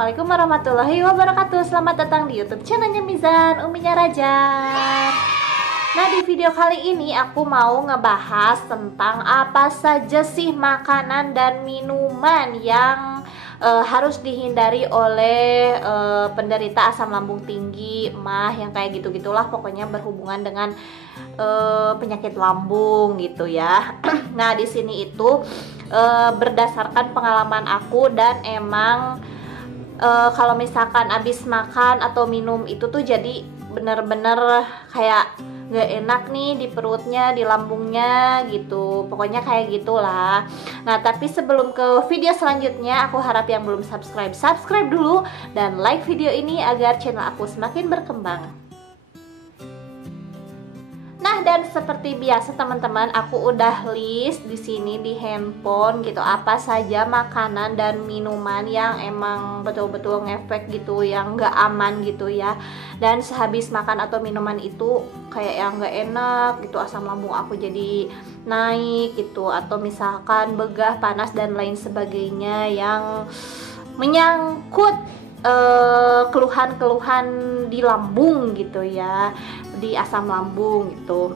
Assalamualaikum warahmatullahi wabarakatuh. Selamat datang di YouTube channelnya Mizan, Uminya Raja. Nah, di video kali ini aku mau ngebahas tentang apa saja sih makanan dan minuman yang harus dihindari oleh penderita asam lambung tinggi, mah yang kayak gitu-gitulah, pokoknya berhubungan dengan penyakit lambung gitu ya. Nah, di sini itu berdasarkan pengalaman aku, dan emang kalau misalkan abis makan atau minum itu tuh jadi bener-bener kayak gak enak nih di perutnya, di lambungnya gitu, pokoknya kayak gitulah. Nah, tapi sebelum ke video selanjutnya, aku harap yang belum subscribe dulu dan like video ini agar channel aku semakin berkembang. Nah, dan seperti biasa teman-teman, aku udah list di sini di handphone gitu apa saja makanan dan minuman yang emang betul-betul ngefek gitu, yang gak aman gitu ya. Dan sehabis makan atau minuman itu kayak yang gak enak gitu, asam lambung aku jadi naik gitu, atau misalkan begah, panas dan lain sebagainya yang menyangkut keluhan-keluhan di lambung gitu ya, di asam lambung gitu.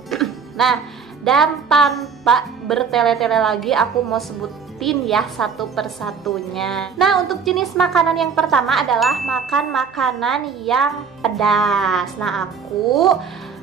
Nah, dan tanpa bertele-tele lagi, aku mau sebutin ya satu persatunya. Nah, untuk jenis makanan yang pertama adalah makan makanan yang pedas. Nah, aku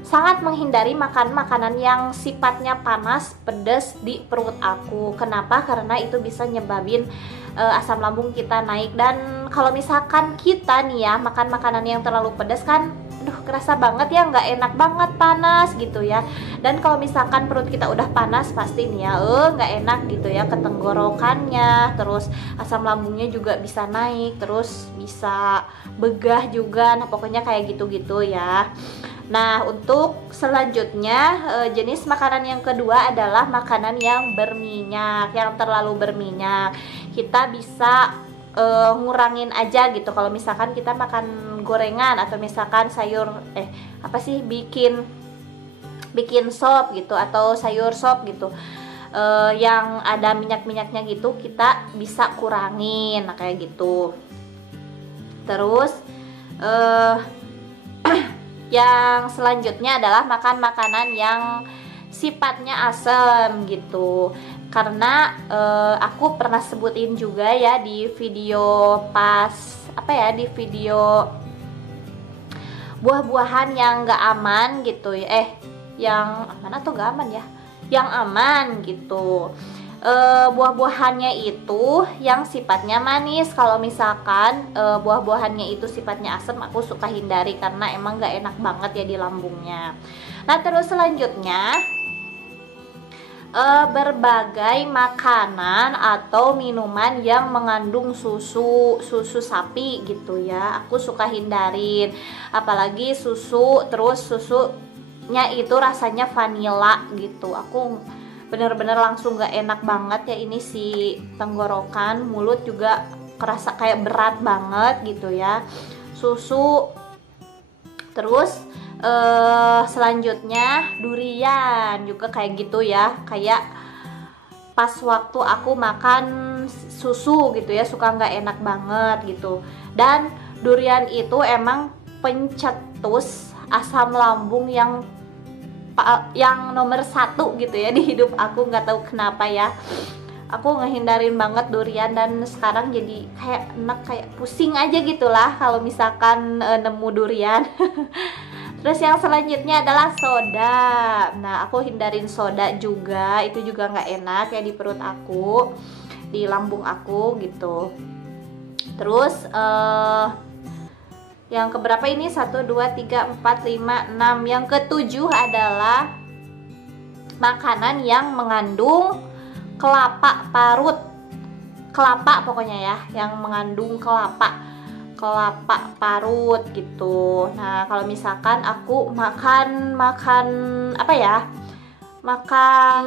sangat menghindari makan makanan yang sifatnya panas, pedas di perut aku. Kenapa? Karena itu bisa nyebabin asam lambung kita naik. Dan kalau misalkan kita nih ya makan makanan yang terlalu pedas kan, aduh, kerasa banget ya, nggak enak banget, panas gitu ya. Dan kalau misalkan perut kita udah panas, pasti nih ya nggak enak gitu ya ke tenggorokannya, terus asam lambungnya juga bisa naik, terus bisa begah juga. Nah, pokoknya kayak gitu-gitu ya. Nah, untuk selanjutnya jenis makanan yang kedua adalah makanan yang berminyak, yang terlalu berminyak. Kita bisa ngurangin aja gitu kalau misalkan kita makan gorengan, atau misalkan sayur bikin sop gitu, atau sayur sop gitu yang ada minyak-minyaknya gitu, kita bisa kurangin. Nah, kayak gitu. Terus yang selanjutnya adalah makan makanan yang sifatnya asam gitu. Karena aku pernah sebutin juga ya di video di video buah-buahan yang gak aman gitu ya, yang aman atau gak aman ya, yang aman gitu. Buah-buahannya itu yang sifatnya manis. Kalau misalkan buah-buahannya itu sifatnya asam, aku suka hindari karena emang gak enak banget ya di lambungnya. Nah, terus selanjutnya berbagai makanan atau minuman yang mengandung susu sapi gitu ya, aku suka hindarin. Apalagi susu, terus susunya itu rasanya vanila gitu, aku bener-bener langsung gak enak banget ya, ini si tenggorokan, mulut juga kerasa kayak berat banget gitu ya, susu. Terus selanjutnya durian juga kayak gitu ya, kayak pas waktu aku makan susu gitu ya, suka gak enak banget gitu. Dan durian itu emang pencetus asam lambung yang nomor 1 gitu ya di hidup aku, nggak tahu kenapa ya, aku ngehindarin banget durian. Dan sekarang jadi kayak enak, kayak pusing aja gitulah kalau misalkan nemu durian. Terus yang selanjutnya adalah soda. Nah, aku hindarin soda juga, itu juga nggak enak ya di perut aku, di lambung aku gitu. Terus yang keberapa ini? 1, 2, 3, 4, 5, 6. Yang ketujuh adalah makanan yang mengandung kelapa parut. Kelapa pokoknya ya, yang mengandung kelapa parut gitu. Nah, kalau misalkan aku makan makan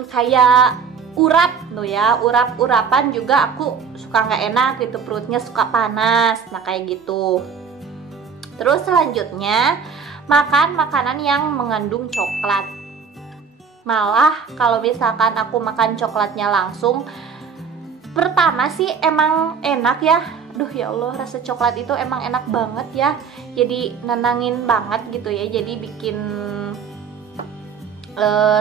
kayak urap tuh ya, urap-urapan juga aku suka nggak enak gitu, perutnya suka panas. Nah, kayak gitu. Terus selanjutnya makan makanan yang mengandung coklat. Malah kalau misalkan aku makan coklatnya langsung, pertama sih emang enak ya, Duh ya Allah, rasa coklat itu emang enak banget ya, jadi nenangin banget gitu ya, jadi bikin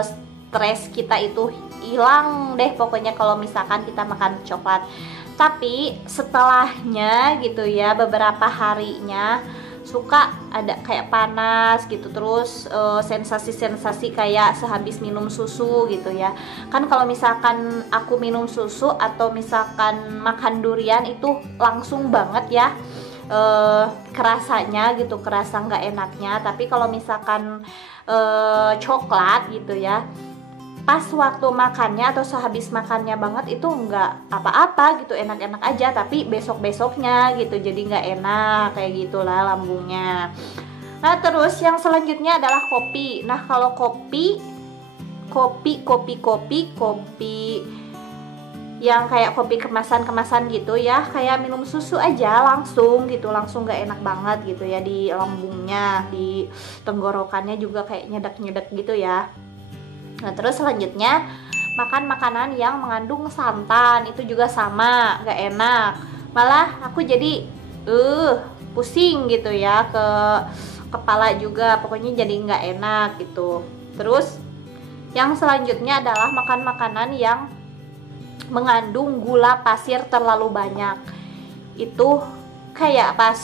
stres kita itu hilang deh pokoknya kalau misalkan kita makan coklat. Tapi setelahnya gitu ya, beberapa harinya suka ada kayak panas gitu, terus sensasi-sensasi kayak sehabis minum susu gitu ya. Kan kalau misalkan aku minum susu atau misalkan makan durian itu langsung banget ya kerasanya gitu, kerasa nggak enaknya. Tapi kalau misalkan coklat gitu ya, pas waktu makannya atau sehabis makannya banget itu nggak apa-apa gitu, enak-enak aja, tapi besok-besoknya gitu jadi nggak enak kayak gitulah lambungnya. Nah terus yang selanjutnya adalah kopi. Nah kalau kopi yang kayak kopi kemasan gitu ya, kayak minum susu aja langsung gitu, langsung nggak enak banget gitu ya di lambungnya, di tenggorokannya juga kayak nyedek-nyedek gitu ya. Nah terus selanjutnya makan makanan yang mengandung santan, itu juga sama gak enak, malah aku jadi pusing gitu ya, ke kepala juga, pokoknya jadi gak enak gitu. Terus yang selanjutnya adalah makan makanan yang mengandung gula pasir terlalu banyak. Itu kayak pas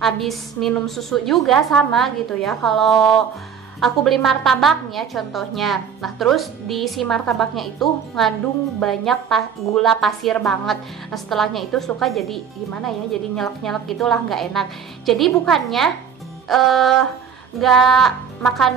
habis minum susu juga sama gitu ya. Kalau aku beli martabak nih ya contohnya, nah terus di si martabaknya itu ngandung banyak gula pasir banget. Nah setelahnya itu suka jadi gimana ya, jadi nyelek-nyelek gitulah, nggak enak. Jadi bukannya nggak makan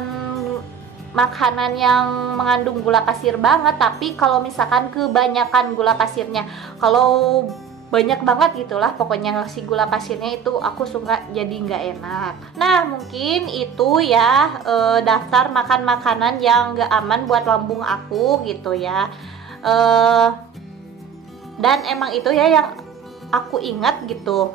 makanan yang mengandung gula pasir banget, tapi kalau misalkan kebanyakan gula pasirnya, kalau banyak banget gitulah pokoknya si gula pasirnya itu aku suka jadi nggak enak. Nah mungkin itu ya daftar makan makanan yang nggak aman buat lambung aku gitu ya. Dan emang itu ya yang aku ingat gitu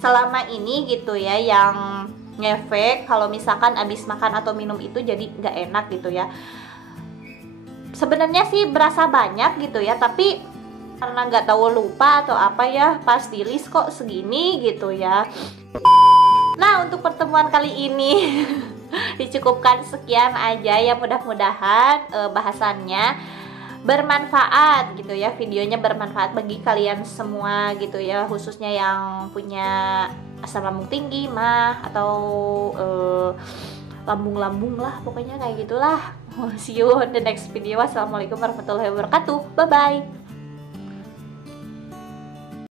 selama ini gitu ya, yang ngefek kalau misalkan abis makan atau minum itu jadi nggak enak gitu ya. Sebenarnya sih berasa banyak gitu ya, tapi karena nggak tahu lupa atau apa ya, pas di list kok segini gitu ya. Nah untuk pertemuan kali ini dicukupkan sekian aja ya, mudah-mudahan bahasannya bermanfaat gitu ya, videonya bermanfaat bagi kalian semua gitu ya, khususnya yang punya asam lambung tinggi mah, atau lambung-lambung lah pokoknya kayak gitulah. See you on the next video. Wassalamualaikum warahmatullahi wabarakatuh. Bye bye.